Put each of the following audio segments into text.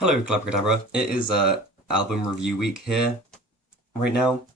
Hello, Clappercadabra. It is album review week here right now,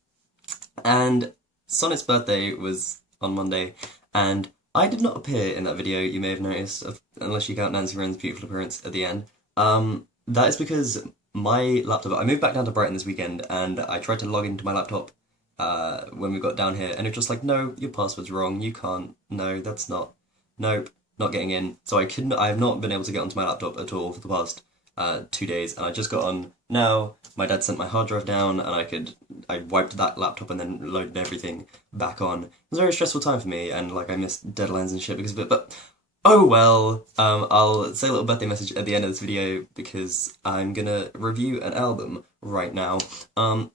and Sonnet's birthday was on Monday, and I did not appear in that video. You may have noticed, unless you count Nancy Wren's beautiful appearance at the end. That is because my laptop. I moved back down to Brighton this weekend, and I tried to log into my laptop when we got down here, and it was just like, no, your password's wrong. You can't. No, that's not. Nope, not getting in. So I couldn't. I have not been able to get onto my laptop at all for the past 2 days, and I just got on now. My dad sent my hard drive down, and I wiped that laptop and then loaded everything back on. It was a very stressful time for me, and like I missed deadlines and shit because of it. But oh well. I'll say a little birthday message at the end of this video because I'm gonna review an album right now. I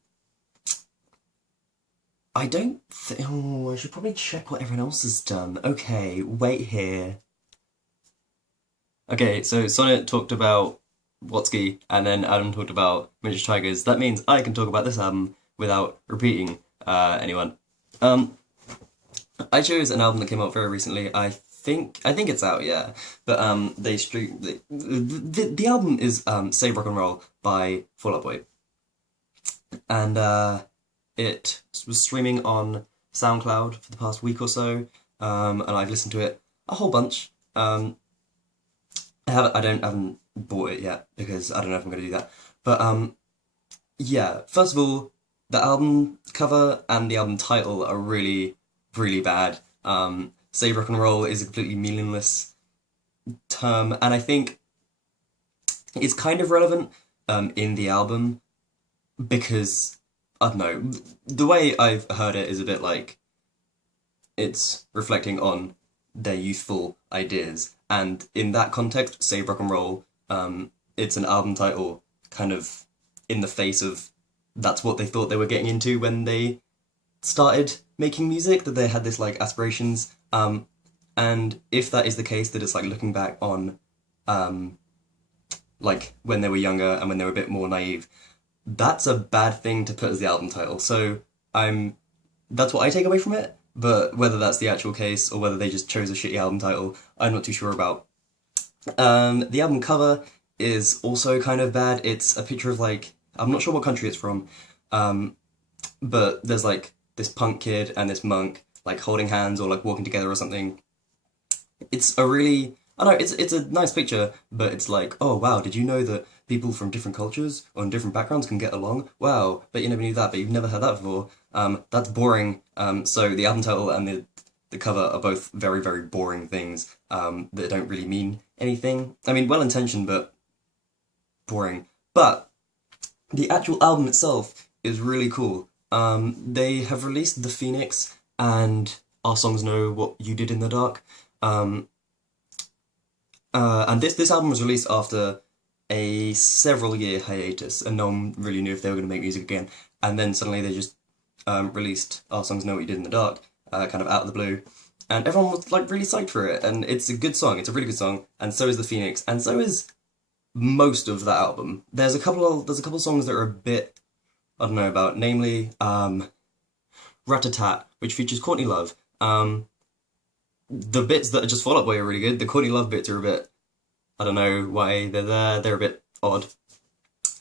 don't think. Oh, I should probably check what everyone else has done. Okay, wait here. Okay, so Sonnet talked about Watsky, and then Adam talked about Miniature Tigers. That means I can talk about this album without repeating anyone. I chose an album that came out very recently. I think it's out, yeah. But the album is Save Rock and Roll by Fall Out Boy, and it was streaming on SoundCloud for the past week or so, and I've listened to it a whole bunch. I haven't bought it yet because I don't know if I'm gonna do that. But yeah. First of all, the album cover and the album title are really, really bad. Save Rock and Roll is a completely meaningless term, and I think it's kind of relevant in the album because I don't know, the way I've heard it is a bit like it's reflecting on their youthful ideas. And in that context, Save Rock and Roll, it's an album title kind of in the face of that's what they thought they were getting into when they started making music, that they had this like aspirations. And if that is the case, that it's like looking back on like when they were younger and when they were a bit more naive, that's a bad thing to put as the album title. So that's what I take away from it. But whether that's the actual case or whether they just chose a shitty album title, I'm not too sure about. The album cover is also kind of bad. It's a picture of like, I'm not sure what country it's from, but there's like this punk kid and this monk like holding hands or like walking together or something. It's a really, I don't know, it's a nice picture, but it's like, oh wow, did you know that people from different cultures or in different backgrounds can get along? Wow, but you never knew that, but you've never heard that before. That's boring. So the album title and the cover are both very, very boring things that don't really mean anything. I mean, well-intentioned, but boring. But the actual album itself is really cool. They have released The Phoenix and Our Songs Know What You Did in the Dark. And this album was released after a several year hiatus, and no one really knew if they were going to make music again. And then suddenly they just released Our Songs Know What You Did in the Dark, kind of out of the blue, and everyone was like really psyched for it. And it's a good song. It's a really good song, and so is The Phoenix, and so is most of that album. There's a couple of songs that are a bit I don't know about, namely Rat-a-Tat, which features Courtney Love. The bits that are just Fall Out Boy are really good. The Courtney Love bits are a bit, I don't know why they're there. They're a bit odd.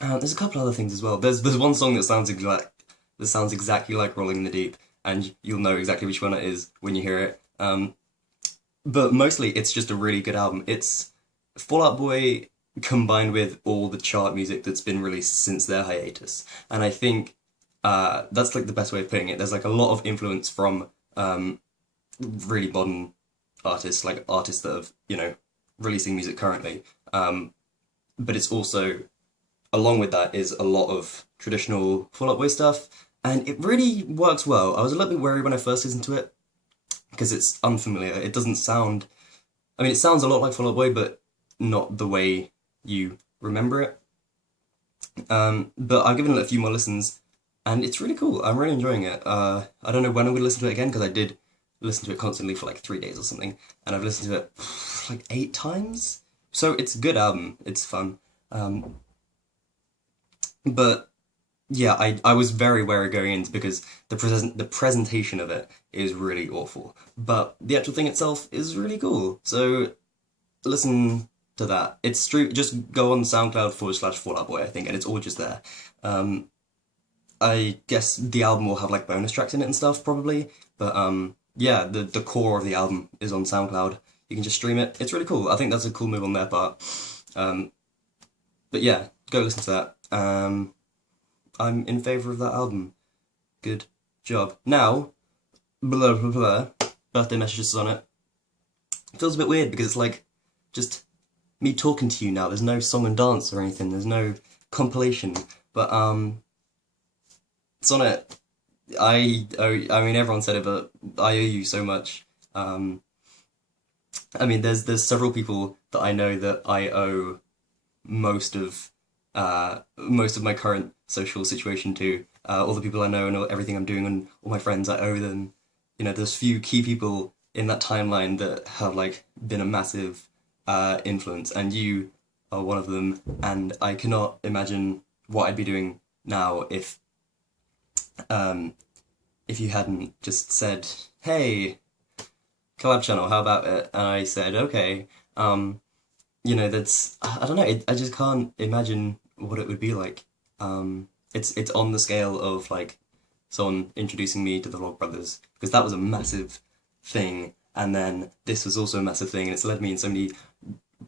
There's a couple other things as well. There's one song that sounds exactly like Rolling in the Deep, and you'll know exactly which one it is when you hear it. But mostly it's just a really good album. It's Fall Out Boy combined with all the chart music that's been released since their hiatus, and I think that's like the best way of putting it. There's like a lot of influence from really modern artists, like artists that have, you know, releasing music currently. But it's also, along with that, is a lot of traditional Fall Out Boy stuff, and it really works well. I was a little bit wary when I first listened to it, because it's unfamiliar. It doesn't sound, I mean, it sounds a lot like Fall Out Boy, but not the way you remember it. But I've given it a few more listens, and it's really cool. I'm really enjoying it. I don't know when I'm going to listen to it again, because I did listen to it constantly for like 3 days or something, and I've listened to it like 8 times. So it's a good album. It's fun. But yeah, I was very wary going in because the presentation of it is really awful, but the actual thing itself is really cool. So listen to that. It's true. Just go on SoundCloud/Fall Out Boy, I think, and it's all just there. I guess the album will have like bonus tracks in it and stuff probably, but yeah, the core of the album is on SoundCloud. You can just stream it. It's really cool. I think that's a cool move on their part. But yeah, go listen to that. I'm in favour of that album. Good job. Now, blah blah blah. Birthday messages on it. It feels a bit weird because it's like just me talking to you now. There's no song and dance or anything. There's no compilation. But it's on it. I mean, everyone said it, but I owe you so much. I mean, there's several people that I know that I owe most of my current social situation to. All the people I know and everything I'm doing and all my friends, I owe them. You know, there's few key people in that timeline that have like been a massive influence, and you are one of them. And I cannot imagine what I'd be doing now if you hadn't just said, "Hey, collab channel, how about it?" And I said, "Okay." You know, I don't know. I just can't imagine what it would be like. It's on the scale of like someone introducing me to the Vlogbrothers, because that was a massive thing, and then this was also a massive thing, and it's led me in so many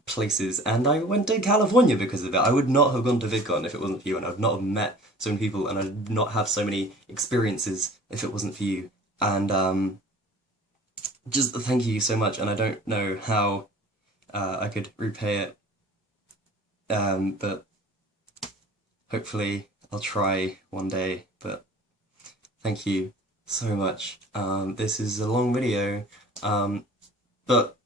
places, and I went to California because of it. I would not have gone to VidCon if it wasn't for you, and I would not have met so many people, and I'd not have so many experiences if it wasn't for you. And just thank you so much, and I don't know how I could repay it, but hopefully I'll try one day. But thank you so much. This is a long video, but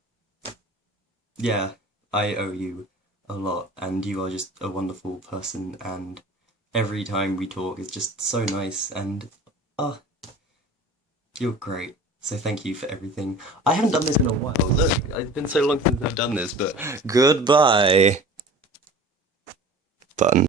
yeah, I owe you a lot, and you are just a wonderful person, and every time we talk it's just so nice, and you're great. So thank you for everything. I haven't done this in a while. Look, it's been so long since I've done this, but goodbye. Button.